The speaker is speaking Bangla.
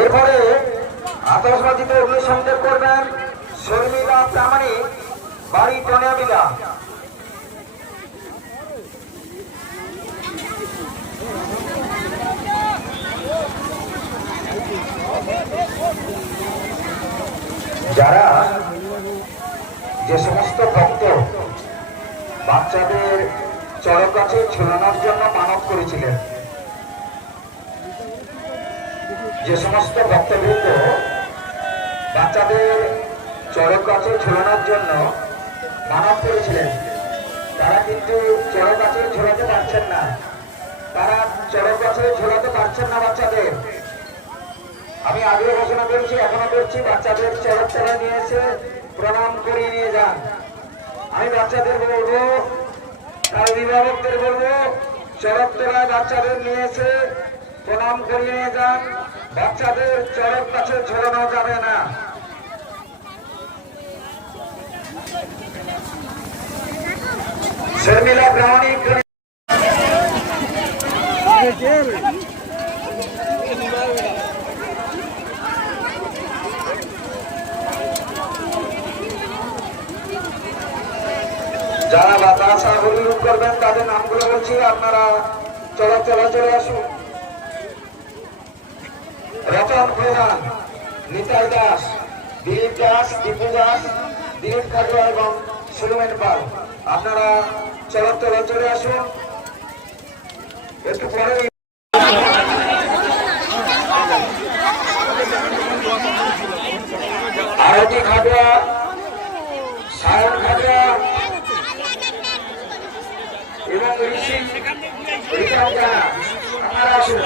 এরপরে আতশবাজিতে অগ্নিসংযোগ করবেন শর্মিলা প্রামাণিক, বাড়ি টনিয়াবিলা। যারা যে সমস্ত ভক্ত বাচ্চাদের চড়ক গাছে ঝুলানোর জন্য মানব করেছিলেন, যে সমস্ত ভক্তবৃন্দ বাচ্চাদের চড়ক গাছে ঝুলানোর জন্য মানব করেছিলেন, তারা কিন্তু চড়ক গাছে ঝোলাতে পারছেন না। তারা চড়ক গাছে ঝোলাতে পারছেন না বাচ্চাদের। আমি আগেও ঘোষণা করেছি, এখনো করছি, বাচ্চাদের চড়ক তলায় নিয়ে এসে প্রণাম করিয়ে নিয়ে যান। আমি বাচ্চাদের বলবো, তার অভিভাবকদের বলবো, চড়ক তলায় বাচ্চাদের নিয়ে এসে প্রণাম করিয়ে নিয়ে যান। বাচ্চাদের চড়ক গাছে ঝোলানো যাবে না। শর্মিলা প্রামাণিক যারা বাতাসা হরিরূপ করবেন তাদের নামগুলো বলছি, আপনারা চলে আসুন। রতন প্রধান, নিতাই দাস, দিলীপ দাস, দীপু দাস, দিলীপ খাটুয়া এবং সুলমেন পাল, আপনারা চলে আসুন। একটু পরে আরতি খাটুয়া, সায়ন খাটুয়া এবং ঋষি, আপনারা আসুন।